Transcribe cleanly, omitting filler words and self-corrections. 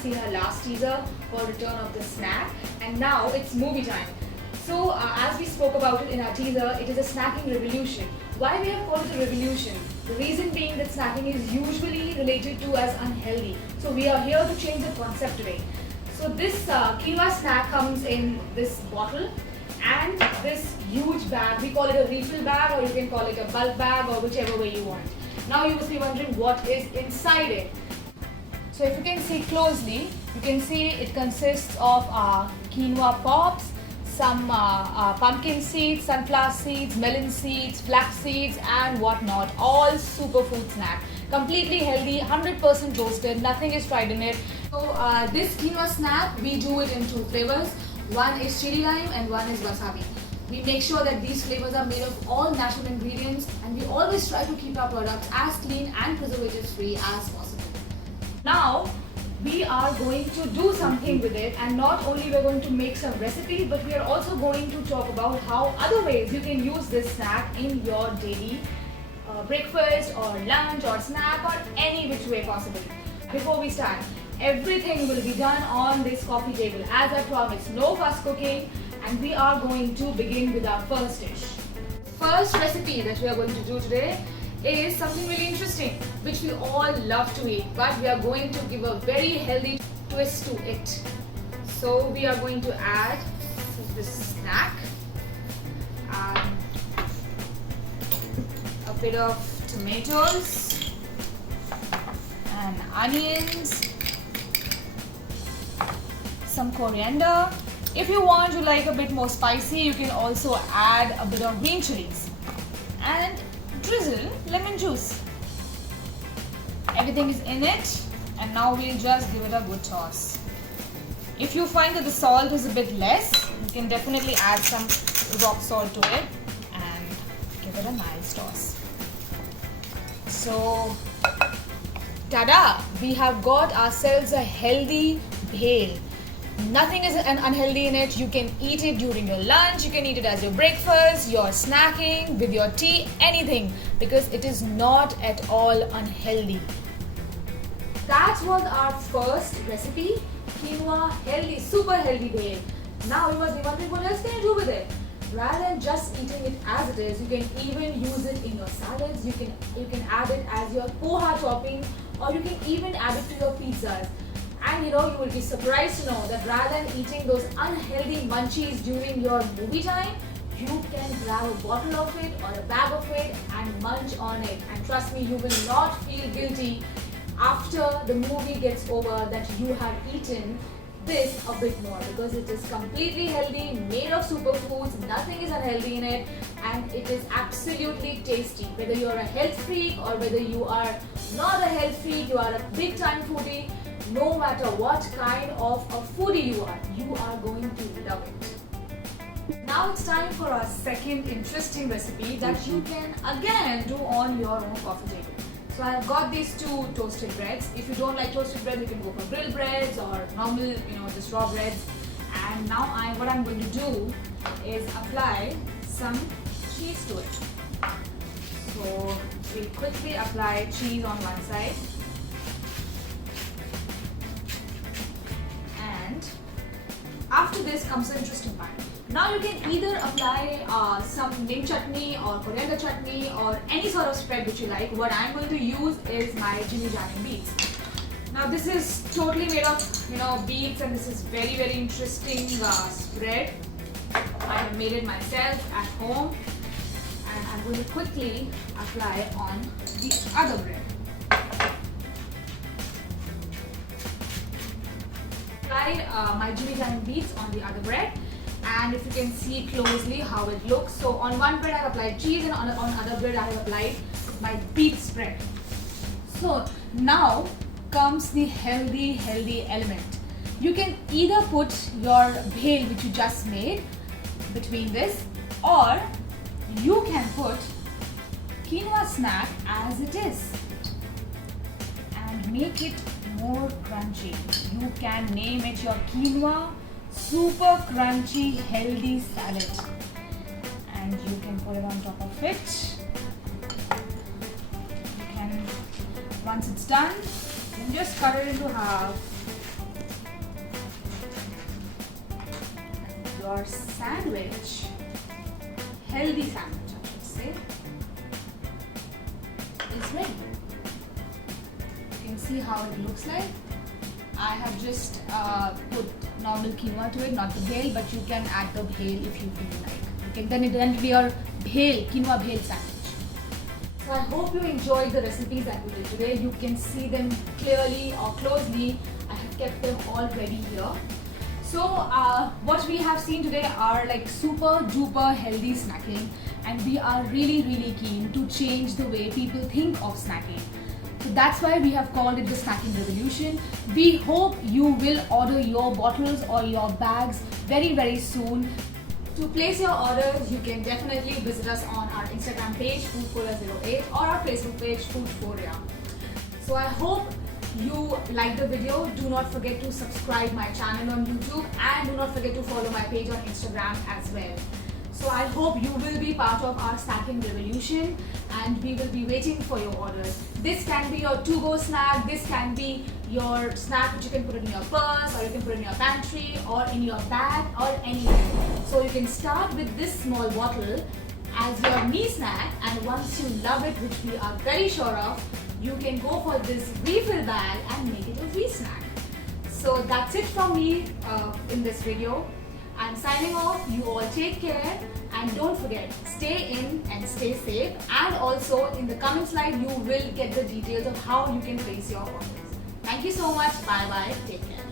seen our last teaser for Return of the Snack, and now it's movie time. So as we spoke about it in our teaser, it is a snacking revolution. Why we have called it a revolution? The reason being that snacking is usually related to as unhealthy. So we are here to change the concept today. So this quinoa snack comes in this bottle and this huge bag. We call it a refill bag, or you can call it a bulk bag, or whichever way you want. Now you must be wondering what is inside it. So if you can see closely, you can see it consists of quinoa pops, some pumpkin seeds, sunflower seeds, melon seeds, flax seeds and whatnot. All superfood snack. Completely healthy, 100% roasted, nothing is fried in it. So this quinoa snack, we do it in two flavors. One is chili lime and one is wasabi. We make sure that these flavors are made of all natural ingredients, and we always try to keep our products as clean and preservative free as possible. Now we are going to do something with it, and not only we're going to make some recipes, but we are also going to talk about how other ways you can use this snack in your daily breakfast or lunch or snack or any which way possible. Before we start, everything will be done on this coffee table. As I promised, no fuss cooking, and we are going to begin with our first dish. First recipe that we are going to do today is something really interesting, which we all love to eat, but we are going to give a very healthy twist to it. So we are going to add this snack, a bit of tomatoes and onions, some coriander. If you want to like a bit more spicy, you can also add a bit of green chilies and drizzle lemon juice. Everything is in it, and now we'll just give it a good toss. If you find that the salt is a bit less, you can definitely add some rock salt to it and give it a nice toss. So, tada! We have got ourselves a healthy bhel. Nothing is unhealthy in it. You can eat it during your lunch, you can eat it as your breakfast, your snacking, with your tea, anything, because it is not at all unhealthy. That was our first recipe, quinoa healthy, super healthy bhel. Now you must be wondering, what else can you do with it? Rather than just eating it as it is, you can even use it in your salads. You can add it as your poha topping, or you can even add it to your pizzas. And you will be surprised to know that rather than eating those unhealthy munchies during your movie time, you can grab a bottle of it or a bag of it and munch on it. And trust me, you will not feel guilty after the movie gets over that you have eaten this a bit more, because it is completely healthy, made of superfoods, nothing is unhealthy in it, and it is absolutely tasty. Whether you are a health freak or whether you are not a health freak, you are a big time foodie, no matter what kind of a foodie you are going to love it. Now it's time for our second interesting recipe that you can again do on your own coffee table. So I've got these two toasted breads. If you don't like toasted bread, you can go for grilled breads or normal, just raw breads. And now what I'm going to do is apply some cheese to it. So we'll quickly apply cheese on one side. After this comes the interesting part. Now you can either apply some neem chutney or coriander chutney or any sort of spread which you like. What I'm going to use is my Jimmy Janning beets. Now this is totally made of beets, and this is very, very interesting spread. I have made it myself at home, and I'm going to quickly apply on the other bread. Apply my Jimmy Janning beets on the other bread, and if you can see closely how it looks. So on one bread I have applied cheese, and on other bread I have applied my beet spread. So now comes the healthy element. You can either put your bhel which you just made between this, or you can put quinoa snack as it is and make it more crunchy. You can name it your quinoa super crunchy healthy salad, and you can put it on top of it. You can, once it's done, you can just cut it into half your sandwich, healthy sandwich I should say, is ready. You can see how it looks like. I have just put normal quinoa to it, not the bhel, but you can add the bhel if you feel like. Then it will be your bhel, quinoa bhel sandwich. So I hope you enjoyed the recipes that we did today. You can see them clearly or closely. I have kept them all ready here. So what we have seen today are like super duper healthy snacking, and we are really keen to change the way people think of snacking. So that's why we have called it the Snacking Revolution. We hope you will order your bottles or your bags very soon. To place your orders, you can definitely visit us on our Instagram page, Foodphoria08, or our Facebook page, Foodphoria. So I hope you liked the video. Do not forget to subscribe my channel on YouTube, and do not forget to follow my page on Instagram as well. So I hope you will be part of our snacking revolution, and we will be waiting for your orders. This can be your to-go snack, this can be your snack which you can put in your purse, or you can put in your pantry, or in your bag, or anywhere. So you can start with this small bottle as your me snack, and once you love it, which we are very sure of, you can go for this refill bag and make it a we snack. So that's it from me in this video. I'm signing off. You all take care, and don't forget, stay in and stay safe. And also in the comment slide, you will get the details of how you can place your orders. Thank you so much. Bye bye. Take care.